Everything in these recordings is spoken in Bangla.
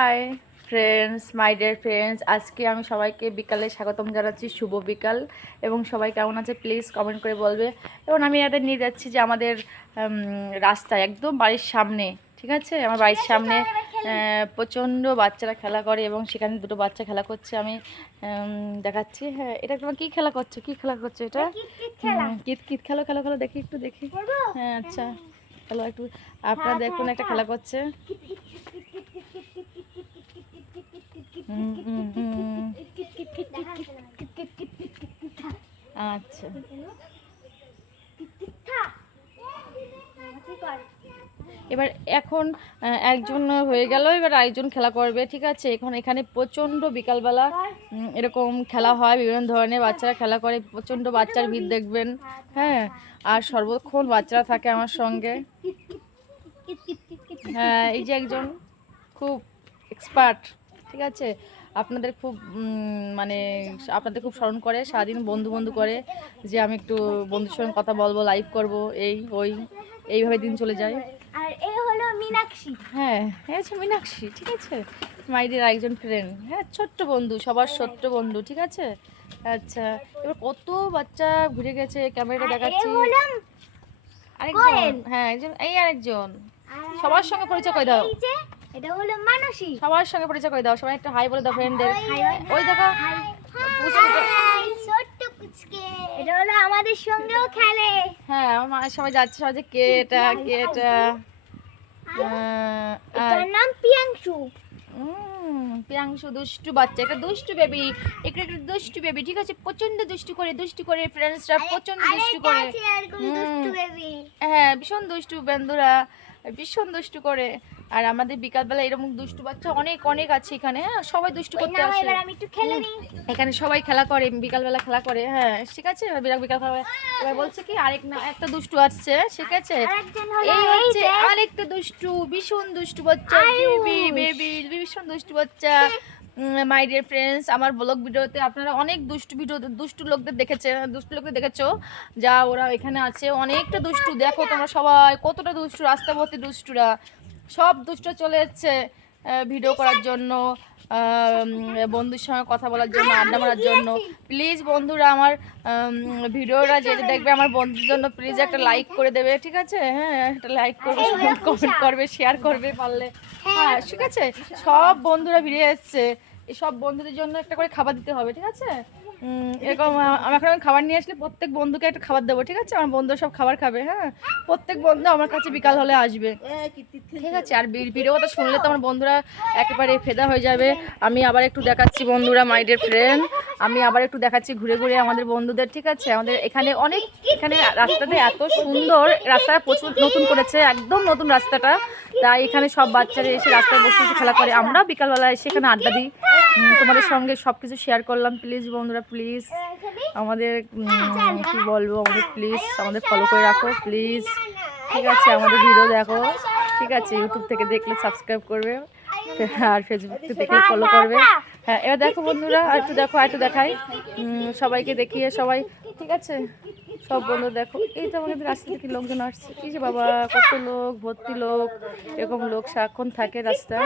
Hi friends, my dear friends, আজকে আমি সবাইকে বিকালে স্বাগতম জানাচ্ছি। শুভ বিকাল। এবং সবাই কেমন আছে প্লিজ কমেন্ট করে বলবে। এবং আমি এদের নিয়ে যাচ্ছি যে আমাদের রাস্তায় একদম বাড়ির সামনে, ঠিক আছে, আমার বাড়ির সামনে প্রচণ্ড বাচ্চারা খেলা করে এবং সেখানে দুটো বাচ্চা খেলা করছে। আমি দেখাচ্ছি। হ্যাঁ, এটা তোমার কী খেলা করছে? কী খেলা করছে এটা? কিত কিত খেলো খেলো খেলো, দেখি একটু দেখি। হ্যাঁ আচ্ছা, খেলো একটু। আপনারা দেখুন একটা খেলা করছে। আচ্ছা, এবার এখন একজন হয়ে গেল, এবার আরেকজন খেলা করবে, ঠিক আছে। এখন এখানে প্রচণ্ড বিকালবেলা এরকম খেলা হয়, বিভিন্ন ধরনের বাচ্চারা খেলা করে, প্রচণ্ড বাচ্চার ভিড় দেখবেন। হ্যাঁ, আর সর্বক্ষণ বাচ্চারা থাকে আমার সঙ্গে। হ্যাঁ, এই যে একজন খুব এক্সপার্ট, ঠিক আছে। আপনাদের খুব মানে আপনাদের খুব স্মরণ করে, সারাদিন বন্ধু বন্ধু করে যে আমি একটু বন্ধুর সঙ্গে কথা বলবো, লাইভ করব, এইভাবে দিন চলে যায়। আর এই হলো মীনাক্ষী। হ্যাঁ, এই হচ্ছে মীনাক্ষী, ঠিক আছে, মাইডির একজন ফ্রেন্ড। হ্যাঁ, ছোট্ট বন্ধু, সবার ছোট্ট বন্ধু, ঠিক আছে। আচ্ছা, এবার কত বাচ্চা ঘুরে গেছে, ক্যামেরাটা দেখাচ্ছি। আরেকজন, হ্যাঁ একজন, এই আরেকজন। সবার সঙ্গে পরিচয় করে দাও। এটা হলো মানসী। সবার সঙ্গে পরিচয় করে দাও, সবাই একটা হাই বলে দাও ফ্রেন্ডদের। ওই দেখো ছোট্ট পুচকে, এটা হলো আমাদের সঙ্গেও খেলে। হ্যাঁ, আমার মায়ের সবাই যাচ্ছে, সবাই যে কে এটা কে এটা। এটার নাম পিয়াংশু। প্রিয়াংশু দুষ্টু বাচ্চা, একটা দুষ্টু বেবি, একটা দুষ্টু বেবি, ঠিক আছে। প্রচন্ড দুষ্টু করে ফ্রেন্ডসরা, প্রচন্ড দুষ্টু করে। হ্যাঁ, ভীষণ দুষ্টু বন্ধুরা, ভীষণ দুষ্টু করে। আর আমাদের বিকালবেলা এরকম দুষ্টু বাচ্চা অনেক অনেক আছে এখানে। হ্যাঁ, সবাই দুষ্টু করতে আসে। এখানে সবাই খেলা করে, বিকালবেলা খেলা করে। হ্যাঁ ঠিক আছে, বিকাল খেলা। এবার বলছে কি একটা দুষ্টু আসছে, ঠিক আছে। এই হচ্ছে আরেকটা দুষ্টু, ভীষণ দুষ্টু বাচ্চা, বেবি ভীষণ দুষ্টু বাচ্চা। মাই ডিয়ার ফ্রেন্ডস, আমার ব্লগ ভিডিওতে আপনারা অনেক দুষ্টু লোকদের দেখেছো, যা ওরা এখানে আছে অনেকটা দুষ্টু। দেখো তোমরা সবাই কতটা দুষ্টু, রাস্তা ভর্তি দুষ্টুরা, সব দুষ্ট চলে যাচ্ছে ভিডিও করার জন্য, বন্ধুর সঙ্গে কথা বলার জন্য, আড্ডা মারার জন্য। প্লিজ বন্ধুরা, আমার ভিডিওটা যে দেখবে আমার বন্ধুর জন্য প্লিজ একটা লাইক করে দেবে, ঠিক আছে। হ্যাঁ, একটা লাইক করবে, কমেন্ট করবে, শেয়ার করবে পারলে। হ্যাঁ ঠিক আছে, সব বন্ধুরা ভিড়ে এসছে, এই সব বন্ধুদের জন্য একটা করে খাবার দিতে হবে, ঠিক আছে। এরকম আমার খাবার নিয়ে আসলে প্রত্যেক বন্ধুকে একটা খাবার দেবো, ঠিক আছে। আমার বন্ধু সব খাবার খাবে। হ্যাঁ, প্রত্যেক বন্ধু আমার কাছে বিকাল হলে আসবে, ঠিক আছে। আর ভিডিও কথা শুনলে তো আমার বন্ধুরা একেবারে ফেদা হয়ে যাবে। আমি আবার একটু দেখাচ্ছি বন্ধুরা, মাই ডিয়ার ফ্রেন্ড, আমি আবার একটু দেখাচ্ছি ঘুরে ঘুরে আমাদের বন্ধুদের, ঠিক আছে। আমাদের এখানে এখানে রাস্তাটা এত সুন্দর, রাস্তাটা প্রচুর নতুন করেছে, একদম নতুন রাস্তাটা। তাই এখানে সব বাচ্চারা এসে রাস্তায় বসে বসে খেলা করে, আমরাও বিকালবেলা এসে এখানে আড্ডা দিই। তোমাদের সঙ্গে সব কিছু শেয়ার করলাম। প্লিজ বন্ধুরা, প্লিজ আমাদের কি বলবো, প্লিজ আমাদের ফলো করে রাখো প্লিজ, ঠিক আছে। আমাদের ভিডিও দেখো, ঠিক আছে। ইউটিউব থেকে দেখলে সাবস্ক্রাইব করবে, আর ফেসবুক থেকে দেখলে ফলো করবে। হ্যাঁ, এবার দেখো বন্ধুরা, আর একটু দেখো, আর একটু দেখাই সবাইকে, দেখিয়ে সবাই, ঠিক আছে। সব বন্ধু দেখো, এই তো আমাদের রাস্তা থেকে লোকজন আসছে, এই যে বাবা কত লোক, ভর্তি লোক, এরকম লোক সারাক্ষণ থাকে রাস্তা।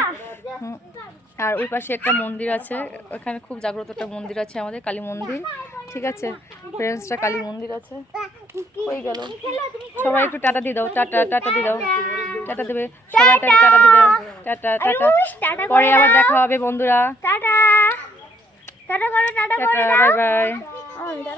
আর ওই পাশে একটা মন্দির আছে, ওখানে খুব জাগ্রত একটা মন্দির আছে আমাদের, কালী মন্দির, ঠিক আছে। ফ্রেন্ডসটা কালী মন্দির আছে। হয়ে গেল, সবাই একটু টাটা দিয়ে দাও, টাটা দিয়ে দাও, টাটা দেবে সবাই, টাটা দিয়ে দাও, টাটা টাটা। পরে আবার দেখা হবে বন্ধুরা, টাটা, বাই বাই।